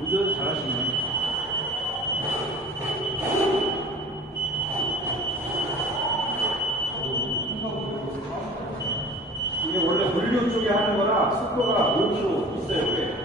운전 잘하시네. 이게 원래 물류 쪽에 하는 거라 속도가 5km 있어요. 이게.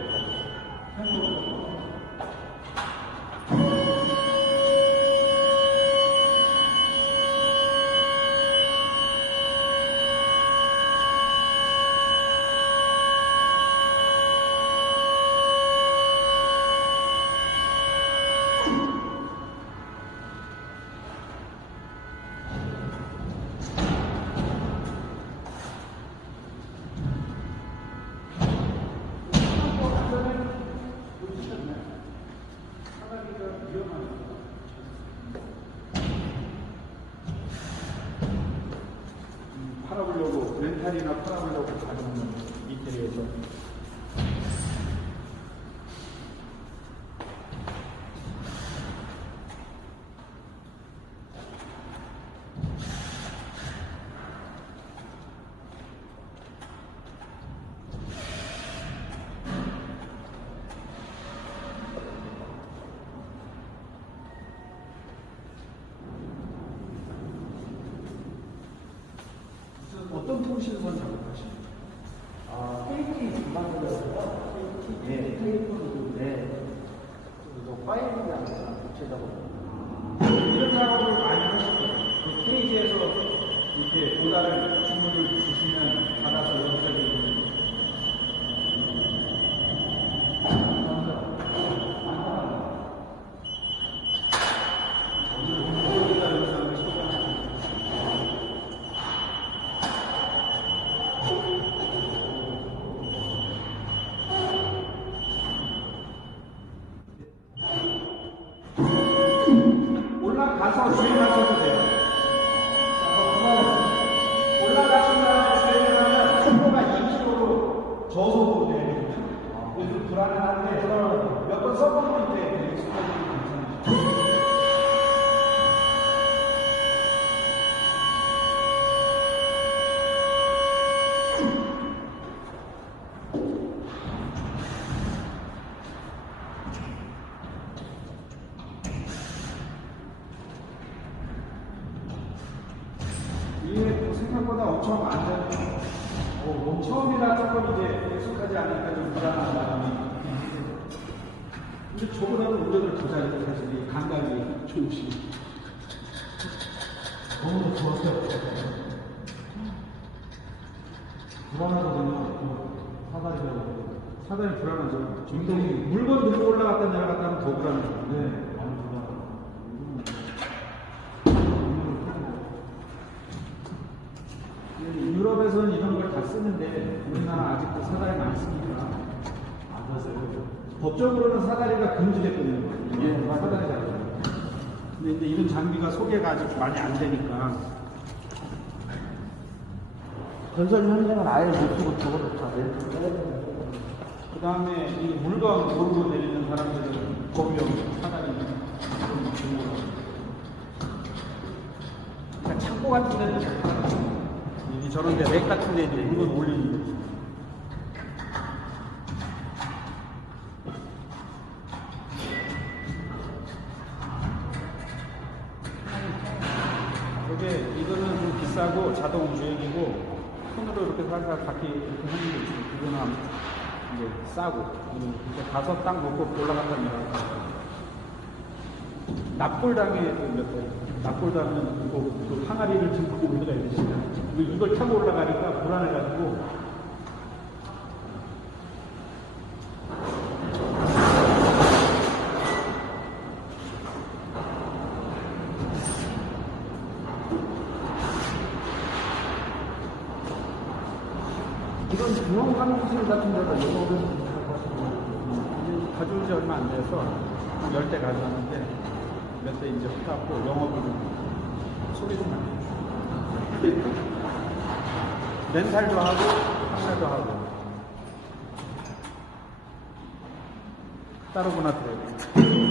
팔아보려고 렌탈이나 팔아보려고 가져오는 인테리어에서 어떤 통신선 작업하시나요? 아, KT 중간고였어요. KT? 네. 테이프로, 네. 그리고 파일이랑 교체 작업. 이런 작업을 많이 하실 거예요. 그 페이지에서 이렇게 보다를 주문을 주시면 받아서 여기까지 올라가서 주행하셔도 돼요. 올라가신 다음에 주행을 하면 속도가 2km로 저속으로 돼요. 그래서 불안한데 몇 번 써보면 이제 익숙해지기 괜찮으시죠. 이게 생각보다 엄청 안전해요. 처음이라 조금 이제 익숙하지 않으니까 좀 불안한 마음이. 근데 저보다는 운전을 더 잘해요. 사실 이 감각이 좋으시. 너무 좋았어요. 불안하거든요. 사단이 불안하죠. 굉장히 물건 들고 올라갔다 내려갔다 하면 더 불안해요. 네, 많이 불안하고. 유럽에서는 이런 걸 다 쓰는데 우리나라 아직도 사다리 많이 쓰니까 안 됐어요. 법적으로는 사다리가 금지됐거든요. 예, 사다리 장비. 근데 이제 이런 장비가 소개가 아직 많이 안 되니까. 건설 현장은 아예 못 쓰고 저거를 다 내는 그 다음에 이 물건 모르고 내리는 사람들은 법령 사다리 좀 주고. 그러니까 창고 같은 데는 잘 저런 데 렉 같은 데 이제 물건 올리는 거지. 이거는 좀 비싸고 자동 주행이고 손으로 이렇게 살살 바퀴 이렇게 흔들고 있어요. 그거는 이제 싸고 이제 가서 딱 놓고 올라갔다 내려갔다. 납골당에 몇 번, 납골당은 그 항아리를 들고 올라가야 되시잖아요. 이걸 타고 올라가니까 불안해가지고. 이건 중앙 관공실 같은 데가 영업을 가져온 지 얼마 안 돼서 한 10대 가져왔는데 몇 대 이제 흩어갖고 영업으로 소리 좀 나게. 렌탈도 하고, 판매도 하고. 따로 보나 드려요.